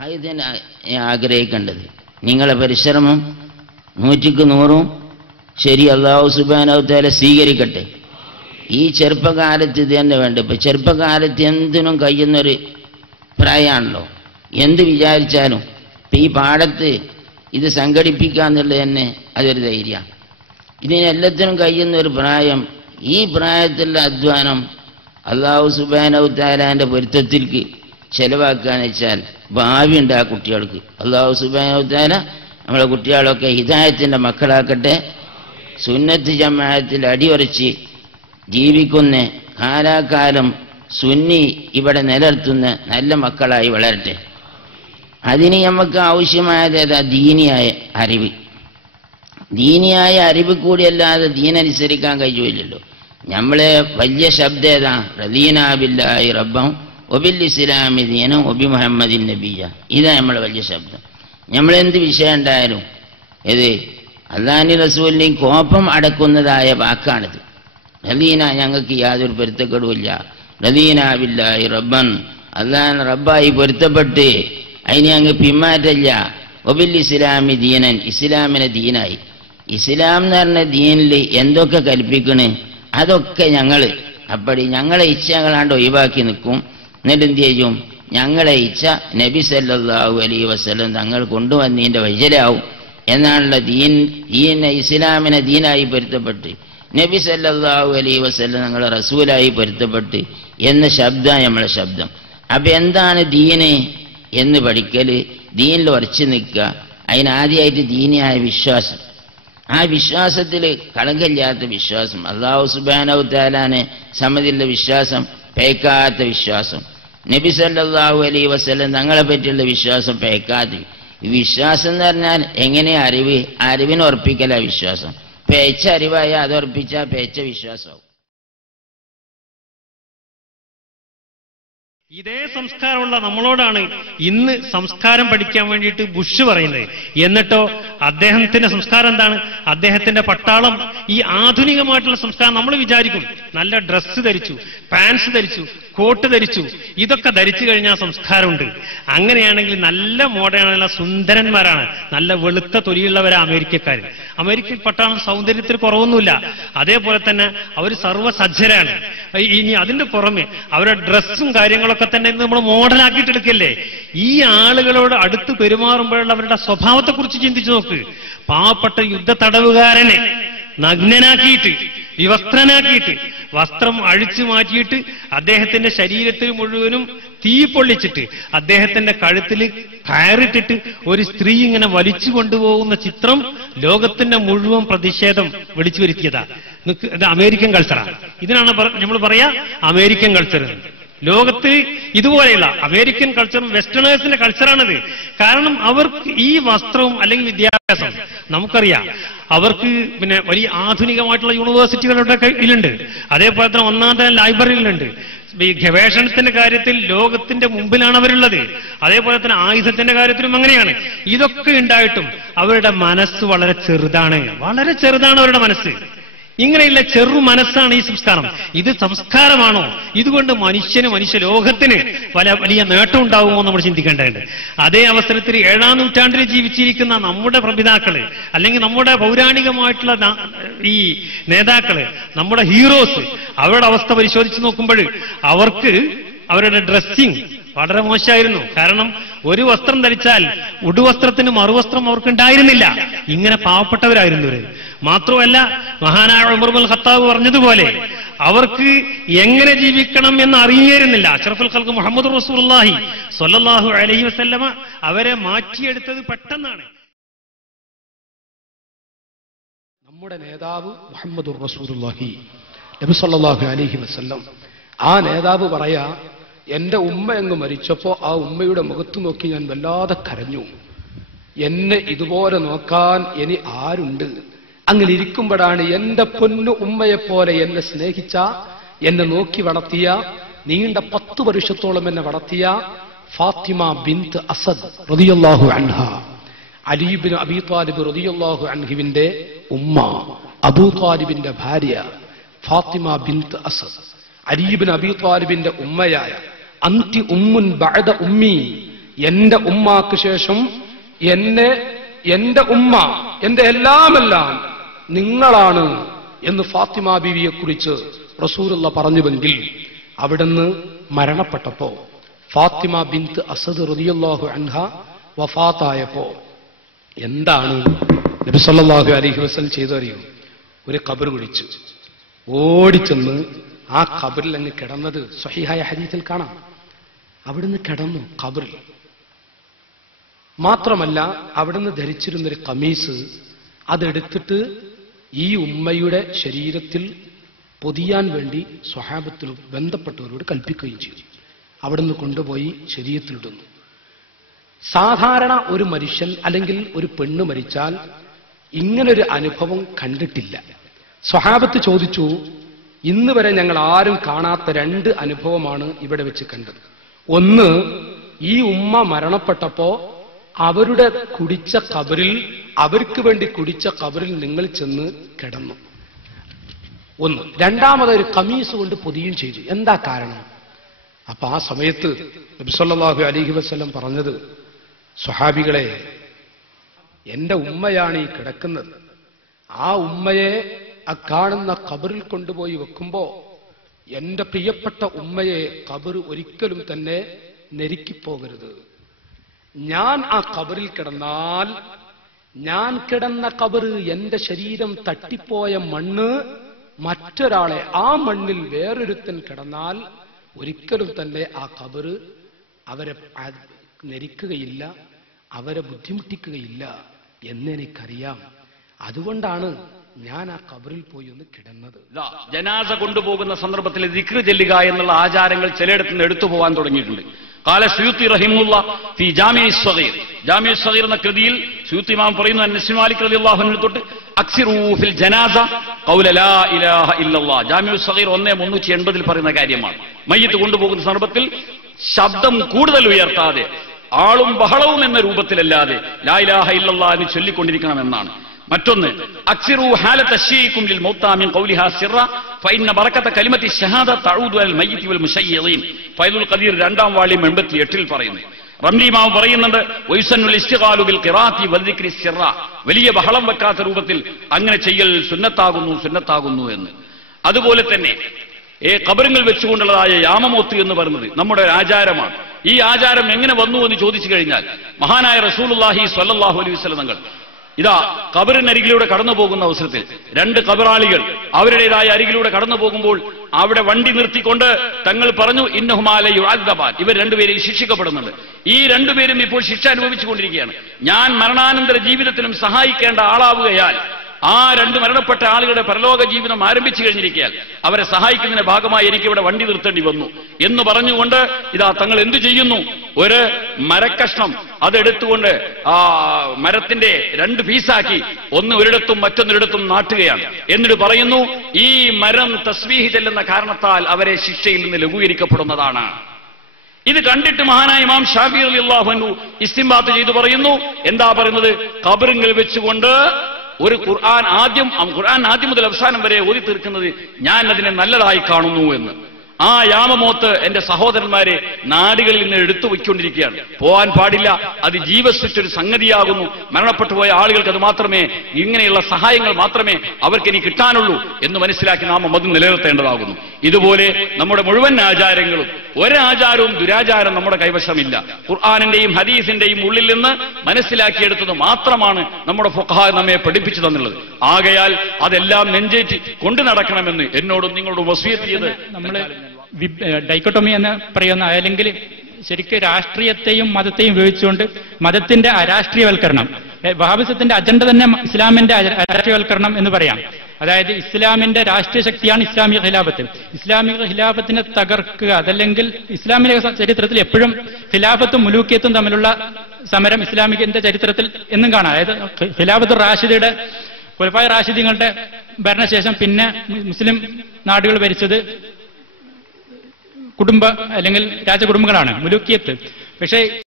ആയതിനെ ആഗ്രഹിക്കേണ്ടത്. നിങ്ങളെ പരിശ്രമം നൂറ്റിക്ക് നൂറും ശരി അള്ളാഹു സുബാനവത്തേലെ സ്വീകരിക്കട്ടെ. ഈ ചെറുപ്പകാലത്ത് ഇത് തന്നെ വേണ്ട? ഇപ്പം ചെറുപ്പകാലത്ത് എന്തിനും കഴിയുന്നൊരു പ്രായമാണല്ലോ എന്ത് വിചാരിച്ചാലും ഇപ്പം ഈ പാടത്ത് ഇത് സംഘടിപ്പിക്കുക എന്നുള്ളത് തന്നെ അതൊരു ധൈര്യമാണ് ഇതിനെല്ലാത്തിനും കഴിയുന്ന ഒരു പ്രായം ഈ പ്രായത്തിലുള്ള അധ്വാനം അള്ളാഹു സുബാനവുത്താലാന്റെ പൊരുത്തത്തിലേക്ക് ചെലവാക്കാന്ന് വെച്ചാൽ ഭാവി ഉണ്ട് ആ കുട്ടികൾക്ക്. അള്ളാഹു സുബാന നമ്മളെ കുട്ടികളൊക്കെ ഹിദായത്തിന്റെ മക്കളാക്കട്ടെ. സുന്നത്ത് ജമാഅത്തിൽ അടിയുറച്ച് ജീവിക്കുന്ന കാലാകാലം സുന്നി ഇവിടെ നിലനിർത്തുന്ന നല്ല മക്കളായി വളരട്ടെ. അതിന് നമുക്ക് ആവശ്യമായത് ഏതാ? ദീനിയായ അറിവ്. ദീനിയായ അറിവ് കൂടിയല്ലാതെ ദീനനുസരിക്കാൻ കഴിയുമില്ലല്ലോ നമ്മളെ വലിയ ശബ്ദം ഏതാ? റദീനാബില്ലായി റബ്ബം ഒബിൽ ഇസ്ലാമി ദീനം ഒബി മുഹമ്മദിൻ നബിയ. ഇതാ നമ്മളെ വലിയ ശബ്ദം. നമ്മളെന്ത് വിഷയം ഉണ്ടായാലും ഇത് അള്ളാഹി റസൂലിനെയും കോപം അടക്കുന്നതായ വാക്കാണിത്. റദീന ഞങ്ങൾക്ക് യാതൊരു പൊരുത്തക്കെടുമില്ല. റദീന ബില്ലായി റബ്ബൻ. അള്ളാഹ് റബ്ബായി പൊരുത്തപ്പെട്ട് അതിന് അങ്ങ് പിന്മാറ്റല്ല. ഒബിൽ ഇസ്ലാമി ദീനൻ ഇസ്ലാമിനെ ദീനായി. ഇസ്ലാം എന്ന് പറഞ്ഞ ദീനിൽ എന്തൊക്കെ കൽപ്പിക്കണ്? അതൊക്കെ ഞങ്ങൾ അപ്പടി ഞങ്ങളെ ഇച്ഛകളാണ്ട് ഒഴിവാക്കി നിൽക്കും. എന്നിട്ട് എന്ത് ചെയ്യും ഞങ്ങളെ ഇച്ഛ നബി സല്ലല്ലാഹു അലൈഹി വസല്ലം തങ്ങൾ കൊണ്ടുവന്നതിന്റെ വൈജലാവും. എന്നാണുള്ള ദീൻ ദീനെ ഇസ്ലാമിനെ ദീനായി പൊരുത്തപ്പെട്ട് നബി സല്ലല്ലാഹു അലൈഹി വസ്ലം തങ്ങൾ റസൂലായി പൊരുത്തപ്പെട്ട് എന്ന ശബ്ദമാണ് നമ്മളെ ശബ്ദം. അപ്പൊ എന്താണ് ദീന് എന്ന് പഠിക്കൽ ദീനിൽ ഉറച്ചു നിൽക്കുക. അതിനാദ്യമായിട്ട് ദീനിയായ വിശ്വാസം. ആ വിശ്വാസത്തിൽ കളങ്കില്ലാത്ത വിശ്വാസം. അള്ളാഹു സുബാനവ് താലാനെ സമ്മതിയുള്ള വിശ്വാസം പേക്കാത്ത വിശ്വാസം. നബി സല്ലാഹു അലൈ വസ്ലം തങ്ങളെ പറ്റിയുള്ള വിശ്വാസം പേക്കാത്ത. വിശ്വാസം എന്ന് പറഞ്ഞാൽ എങ്ങനെ അറിവ്? അറിവിനെ ഉറപ്പിക്കല വിശ്വാസം. പേച്ച അറിവായ അത് ഉറപ്പിച്ചാൽ പേച്ച വിശ്വാസമാവും. ഇതേ സംസ്കാരമുള്ള നമ്മളോടാണ് ഇന്ന് സംസ്കാരം പഠിക്കാൻ വേണ്ടിയിട്ട് ബുഷ് പറയുന്നത്. എന്നിട്ടോ അദ്ദേഹത്തിന്റെ സംസ്കാരം എന്താണ്? അദ്ദേഹത്തിന്റെ പട്ടാളം ഈ ആധുനികമായിട്ടുള്ള സംസ്കാരം നമ്മൾ വിചാരിക്കും. നല്ല ഡ്രസ്സ് ധരിച്ചു പാൻസ് ധരിച്ചു കോട്ട് ധരിച്ചു ഇതൊക്കെ ധരിച്ചു കഴിഞ്ഞാൽ സംസ്കാരമുണ്ട്. അങ്ങനെയാണെങ്കിൽ നല്ല മോഡേണുള്ള സുന്ദരന്മാരാണ്. നല്ല വെളുത്ത തൊലിയുള്ളവരാണ് അമേരിക്കക്കാർ അമേരിക്കൻ പട്ടാളം സൗന്ദര്യത്തിൽ കുറവൊന്നുമില്ല. അതേപോലെ തന്നെ അവർ സർവസജ്ജരാണ്. ഇനി അതിന്റെ പുറമെ അവരുടെ ഡ്രസ്സും കാര്യങ്ങളൊക്കെ തന്നെ ഇന്ന് നമ്മൾ മോഡലാക്കിയിട്ട് എടുക്കല്ലേ? ഈ ആളുകളോട് അടുത്ത് പെരുമാറുമ്പോഴുള്ള അവരുടെ സ്വഭാവത്തെക്കുറിച്ച് ചിന്തിച്ചു നോക്ക്. പാവപ്പെട്ട യുദ്ധ തടവുകാരനെ നഗ്നനാക്കിയിട്ട് വിവസ്ത്രനാക്കിയിട്ട് വസ്ത്രം അഴിച്ചു മാറ്റിയിട്ട് അദ്ദേഹത്തിന്റെ ശരീരത്തിൽ മുഴുവനും തീ പൊള്ളിച്ചിട്ട് അദ്ദേഹത്തിന്റെ കഴുത്തിൽ കയറിട്ടിട്ട് ഒരു സ്ത്രീ ഇങ്ങനെ വലിച്ചു കൊണ്ടുപോകുന്ന ചിത്രം ലോകത്തിന്റെ മുഴുവൻ പ്രതിഷേധം വിളിച്ചു വരുത്തിയതാ. ഇത് അമേരിക്കൻ കൾച്ചറാണ് ഇതിനാണ് നമ്മൾ പറയാ അമേരിക്കൻ കൾച്ചർ ലോകത്ത് ഇതുപോലെയുള്ള അമേരിക്കൻ കൾച്ചറും വെസ്റ്റേണേഴ്സിന്റെ കൾച്ചറാണിത് കാരണം അവർക്ക് ഈ വസ്ത്രവും അല്ലെങ്കിൽ വിദ്യാഭ്യാസം നമുക്കറിയാം. അവർക്ക് പിന്നെ വലിയ ആധുനികമായിട്ടുള്ള യൂണിവേഴ്സിറ്റികളുടെ കയ്യിലുണ്ട് അതേപോലെ തന്നെ ഒന്നാം തരം ലൈബ്രറിയിലുണ്ട് ഈ ഗവേഷണത്തിന്റെ കാര്യത്തിൽ ലോകത്തിന്റെ മുമ്പിലാണ് അവരുള്ളത്. അതേപോലെ തന്നെ ആയുധത്തിന്റെ കാര്യത്തിലും അങ്ങനെയാണ്. ഇതൊക്കെ ഉണ്ടായിട്ടും അവരുടെ മനസ്സ് വളരെ ചെറുതാണ്. വളരെ ചെറുതാണ് അവരുടെ മനസ്സ്. ഇങ്ങനെയുള്ള ചെറു മനസ്സാണ് ഈ സംസ്കാരം. ഇത് സംസ്കാരമാണോ? ഇതുകൊണ്ട് മനുഷ്യന് മനുഷ്യ ലോകത്തിന് പല വലിയ നേട്ടം ഉണ്ടാകുമോ നമ്മൾ ചിന്തിക്കേണ്ടതുണ്ട്. അതേ അവസരത്തിൽ ഏഴാം നൂറ്റാണ്ടിൽ ജീവിച്ചിരിക്കുന്ന നമ്മുടെ പ്രപിതാക്കൾ അല്ലെങ്കിൽ നമ്മുടെ പൗരാണികമായിട്ടുള്ള ഈ നേതാക്കൾ നമ്മുടെ ഹീറോസ് അവരുടെ അവസ്ഥ പരിശോധിച്ച് നോക്കുമ്പോൾ അവർക്ക് അവരുടെ ഡ്രസ്സിങ് വളരെ മോശമായിരുന്നു. കാരണം ഒരു വസ്ത്രം ധരിച്ചാൽ ഉടുവസ്ത്രത്തിന് മറുവസ്ത്രം അവർക്ക് ഉണ്ടായിരുന്നില്ല ഇങ്ങനെ പാവപ്പെട്ടവരായിരുന്നു മാത്രമല്ല മഹാനായ ഉമർബുൽ ഖത്താബ് പറഞ്ഞതുപോലെ അവർക്ക് എങ്ങനെ ജീവിക്കണം എന്ന് അറിയായിരുന്നില്ല അഷറഫുൽ ഖൽക്ക് മുഹമ്മദ് റസൂലുള്ളാഹി സൊല്ലാഹു അലഹി വസല്ലമ അവരെ മാറ്റിയെടുത്തത് പെട്ടെന്നാണ്. നമ്മുടെ നേതാവ് മുഹമ്മദ് റസൂലുള്ളാഹി നബി അലൈഹി വസല്ലം. ആ നേതാവ് പറയാ എന്റെ ഉമ്മ അങ്ങ് മരിച്ചപ്പോ ആ ഉമ്മയുടെ മുഖത്ത് നോക്കി ഞാൻ വല്ലാതെ കരഞ്ഞു. എന്നെ ഇതുപോലെ നോക്കാൻ ഇനി ആരുണ്ട്? അങ്ങനെ ഇരിക്കുമ്പോഴാണ് എന്റെ പൊന്നു ഉമ്മയെപ്പോലെ എന്നെ സ്നേഹിച്ച എന്നെ നോക്കി വളർത്തിയ നീണ്ട പത്ത് വർഷത്തോളം എന്നെ വളർത്തിയ ഫാത്തിമ ബിന്ത് അസദ് റതിയാഹു അൻഹ. അലീബിൻ അബി താലിബ് റതിയാഹു അൻഹുവിന്റെ ഉമ്മ അബൂ താലിബിന്റെ ഭാര്യ ഫാത്തിമ ബിന്ത് അസദ്. അലീബിൻ അബി താലിബിന്റെ ഉമ്മയായ അന്തി ഉമ്മുൻ ബഅദ ഉമ്മി എന്റെ ഉമ്മാക്ക് ശേഷം എന്നെ എന്റെ ഉമ്മ എന്റെ എല്ലാമെല്ലാം നിങ്ങളാണ് എന്ന് ഫാത്തിമ കുറിച്ച് റസൂലുള്ള പറഞ്ഞുവെങ്കിൽ അവിടുന്ന് മരണപ്പെട്ടപ്പോ ഫാത്തിമ ബിന്ത് അസദ് റളിയല്ലാഹു അൻഹ വഫാത്തായപ്പോ എന്താണ് നബി സല്ലല്ലാഹു അലൈഹി വസല്ലം ചെയ്തറിയും ഒരു കബർ വിളിച്ചു ഓടിച്ചെന്ന് ആ കബറിൽ അങ്ങ് കിടന്നത് സഹിഹായ ഹരീത്തിൽ കാണാം. അവിടുന്ന് കിടന്നു കബറിൽ മാത്രമല്ല അവിടുന്ന് ധരിച്ചിരുന്നൊരു കമീസ് അതെടുത്തിട്ട് ഈ ഉമ്മയുടെ ശരീരത്തിൽ പൊതിയാൻ വേണ്ടി സ്വഹാബത്തിൽ ബന്ധപ്പെട്ടവരോട് കൽപ്പിക്കുകയും ചെയ്തു. അവിടുന്ന് കൊണ്ടുപോയി ശരീരത്തിലിടുന്നു. സാധാരണ ഒരു മനുഷ്യൻ അല്ലെങ്കിൽ ഒരു പെണ്ണ് മരിച്ചാൽ ഇങ്ങനൊരു അനുഭവം കണ്ടിട്ടില്ല. സ്വഹാബത്ത് ചോദിച്ചു ഇന്ന് വരെ ഞങ്ങൾ ആരും കാണാത്ത രണ്ട് അനുഭവമാണ് ഇവിടെ വെച്ച് കണ്ടത്. ഒന്ന് ഈ ഉമ്മ മരണപ്പെട്ടപ്പോ അവരുടെ കുടിച്ച കബറിൽ അവർക്ക് വേണ്ടി കുടിച്ച കബറിൽ നിങ്ങൾ ചെന്ന് കിടന്നു. ഒന്ന്. രണ്ടാമത് ഒരു കമീസ് കൊണ്ട് പൊതിയും ചെയ്തു. എന്താ കാരണം? അപ്പൊ ആ സമയത്ത് നബ്സല്ലാഹു അലൈഹി വസ്ലം പറഞ്ഞത് സ്വഹാബികളെ എന്റെ ഉമ്മയാണ് ഈ കിടക്കുന്നത്. ആ ഉമ്മയെ ആ കാണുന്ന കബറിൽ കൊണ്ടുപോയി വെക്കുമ്പോ എന്റെ പ്രിയപ്പെട്ട ഉമ്മയെ കബർ ഒരിക്കലും തന്നെ നെരുക്കിപ്പോകരുത്. ഞാൻ ആ കബറിൽ കിടന്നാൽ ഞാൻ കിടന്ന കബറ് എന്റെ ശരീരം തട്ടിപ്പോയ മണ്ണ് മറ്റൊരാളെ ആ മണ്ണിൽ വേറൊരുത്തൻ കിടന്നാൽ ഒരിക്കലും തന്നെ ആ കബറ് അവരെ നരിക്കുകയില്ല അവരെ ബുദ്ധിമുട്ടിക്കുകയില്ല എന്നെനിക്കറിയാം. അതുകൊണ്ടാണ് ഞാൻ ആ കബറിൽ പോയി ഒന്ന് കിടന്നത്. ജനാസ കൊണ്ടുപോകുന്ന സന്ദർഭത്തിൽ ദിക്ർ ചെല്ലുക എന്നുള്ള ആചാരങ്ങൾ ചിലയിടത്തുനിന്ന് എടുത്തു പോകാൻ തുടങ്ങിയിട്ടുണ്ട്. കാല സുയൂത്തി റഹിമുള്ള ഫി ജാമിയ സഗീർ ജാമിയ സഗീർ എന്ന കൃതിയിൽ സുയൂത്തി മാം പറയുന്നു അന്നസ് മാലിക് റളിയല്ലാഹു തൊട്ട് അക്സിറൂഫിൽ ജനാസ ഖൗല ലാ ഇലാഹ ഇല്ലല്ലാഹ്. ജാമിയ സഗീർ ഒന്നേ മുന്നൂറ്റി എൺപതിൽ പറയുന്ന കാര്യമാണ്. മയ്യത്ത് കൊണ്ടുപോകുന്ന സന്ദർഭത്തിൽ ശബ്ദം കൂടുതൽ ഉയർത്താതെ ആളും ബഹളവും എന്ന രൂപത്തിലല്ലാതെ ലാ ഇലാഹ ഇല്ലല്ലാഹ് എന്ന് ചൊല്ലിക്കൊണ്ടിരിക്കണമെന്നാണ് മറ്റൊന്ന് ലിൽ ഖൗലിഹാ കലിമത്തി ഷഹാദ ഫൈദുൽ ഖദീർ രണ്ടാം വാള്യം 88 ൽ പറയുന്നു റംലിമാവ് പറയുന്നുണ്ട് ബിൽ ഖിറാഅത്തി വദ്ദിക്രി സിറ. വലിയ ബഹളം വെക്കാത്ത രൂപത്തിൽ അങ്ങനെ ചെയ്യൽ സുന്നത്താകുന്നു സുന്നത്താകുന്നു എന്ന്. അതുപോലെ തന്നെ ഏ കബറുകൾ വെച്ചുകൊണ്ടുള്ളതായ യാമമോത്ത് എന്ന് പറയുന്നത് നമ്മുടെ ഒരു ആചാരമാണ്. ഈ ആചാരം എങ്ങനെ വന്നു എന്ന് ചോദിച്ചു കഴിഞ്ഞാൽ മഹാനായ റസൂലുള്ളാഹി സ്വല്ലല്ലാഹു അലൈഹി വസല്ലം തങ്ങൾ ഇതാ കബറിനരികിലൂടെ കടന്നു പോകുന്ന അവസരത്തിൽ രണ്ട് കബറാളികൾ അവരുടേതായ അരികിലൂടെ കടന്നു പോകുമ്പോൾ അവിടെ വണ്ടി നിർത്തിക്കൊണ്ട് തങ്ങൾ പറഞ്ഞു ഇന്നഹുമാലയു അദ്ദബാൻ ഇവർ രണ്ടുപേരും ശിക്ഷിക്കപ്പെടുന്നുണ്ട്. ഈ രണ്ടുപേരും ഇപ്പോൾ ശിക്ഷ അനുഭവിച്ചുകൊണ്ടിരിക്കുകയാണ്. ഞാൻ മരണാനന്തര ജീവിതത്തിനും സഹായിക്കേണ്ട ആളാവുകയാൽ ആ രണ്ട് മരണപ്പെട്ട ആളുകളുടെ പരലോക ജീവിതം ആരംഭിച്ചു കഴിഞ്ഞിരിക്കാൻ അവരെ സഹായിക്കുന്നതിന്റെ ഭാഗമായി എനിക്ക് ഇവിടെ വണ്ടി നിർത്തേണ്ടി വന്നു എന്ന് പറഞ്ഞുകൊണ്ട് ഇതാ തങ്ങൾ എന്തു ചെയ്യുന്നു? ഒരു മരക്കഷ്ണം അതെടുത്തുകൊണ്ട് ആ മരത്തിന്റെ രണ്ട് പീസാക്കി ഒന്ന് ഒരിടത്തും മറ്റൊന്നിടത്തും നാട്ടുകയാണ്. എന്നിട്ട് പറയുന്നു ഈ മരം തസ്വീഹി ചെല്ലുന്ന കാരണത്താൽ അവരെ ശിക്ഷയിൽ നിന്ന് ലഘൂകരിക്കപ്പെടുന്നതാണ്. ഇത് കണ്ടിട്ട് മഹാനായ ഇമാം ഷാഫി അലി അള്ളാഹു ഇസ്തിംബാത്ത് ചെയ്തു പറയുന്നു എന്താ പറയുന്നത്? കബറിങ്ങൾ വെച്ചുകൊണ്ട് ഒരു ഖുർആൻ ആദ്യം ഖുർആൻ ആദ്യം മുതൽ അവസാനം വരെ ഓതി തീർക്കുന്നത് ഞാൻ അതിനെ നല്ലതായി കാണുന്നു എന്ന്. ആ യാമമോത്ത് എന്റെ സഹോദരന്മാരെ നാടുകളിൽ നിന്ന് എടുത്തു വയ്ക്കൊണ്ടിരിക്കുകയാണ് പോവാൻ പാടില്ല. അത് ജീവസിച്ചൊരു സംഗതിയാകുന്നു. മരണപ്പെട്ടു പോയ ആളുകൾക്ക് അത് മാത്രമേ ഇങ്ങനെയുള്ള സഹായങ്ങൾ മാത്രമേ അവർക്ക് ഇനി കിട്ടാനുള്ളൂ എന്ന് മനസ്സിലാക്കി നാം അത് നിലനിർത്തേണ്ടതാകുന്നു. ഇതുപോലെ നമ്മുടെ മുഴുവൻ ആചാരങ്ങളും ഒരാചാരവും ദുരാചാരം നമ്മുടെ കൈവശമില്ല. ഖുർആാനിന്റെയും ഹദീസിന്റെയും ഉള്ളിൽ നിന്ന് മനസ്സിലാക്കിയെടുത്തത് മാത്രമാണ് നമ്മുടെ ഫുഖാ നമ്മെ പഠിപ്പിച്ചു തന്നുള്ളത്. ആകയാൽ അതെല്ലാം നെഞ്ചേറ്റി കൊണ്ടു നടക്കണമെന്ന് എന്നോടും നിങ്ങളോടും വസൂയത്തിയത് നമ്മൾ ഡൈക്കോട്ടോമി എന്ന് പറയുന്ന അല്ലെങ്കിൽ ശരിക്കും രാഷ്ട്രീയത്തെയും മതത്തെയും ഉപയോഗിച്ചുകൊണ്ട് മതത്തിന്റെ അരാഷ്ട്രീയവൽക്കരണം. വഹാബിസത്തിന്റെ അജണ്ട തന്നെ ഇസ്ലാമിന്റെ രാഷ്ട്രീയവൽക്കരണം എന്ന് പറയാം. അതായത് ഇസ്ലാമിന്റെ രാഷ്ട്രീയ ശക്തിയാണ് ഇസ്ലാമിക ഖിലാഫത്ത്. ഇസ്ലാമിക ഖിലാഫത്തിനെ തകർക്കുക അതല്ലെങ്കിൽ ഇസ്ലാമിക ചരിത്രത്തിൽ എപ്പോഴും ഖിലാഫത്തും മുലൂക്കിയത്തും തമ്മിലുള്ള സമരം ഇസ്ലാമികന്റെ ചരിത്രത്തിൽ എന്നും കാണാം. അതായത് ഖിലാഫത്ത് റാഷിദയുടെ കുലഫായ റാഷിദിങ്ങളുടെ ഭരണശേഷം പിന്നെ മുസ്ലിം നാടുകൾ ഭരിച്ചത് കുടുംബ അല്ലെങ്കിൽ രാജകുടുംബങ്ങളാണ് മുലൂക്കിയത്ത്. പക്ഷേ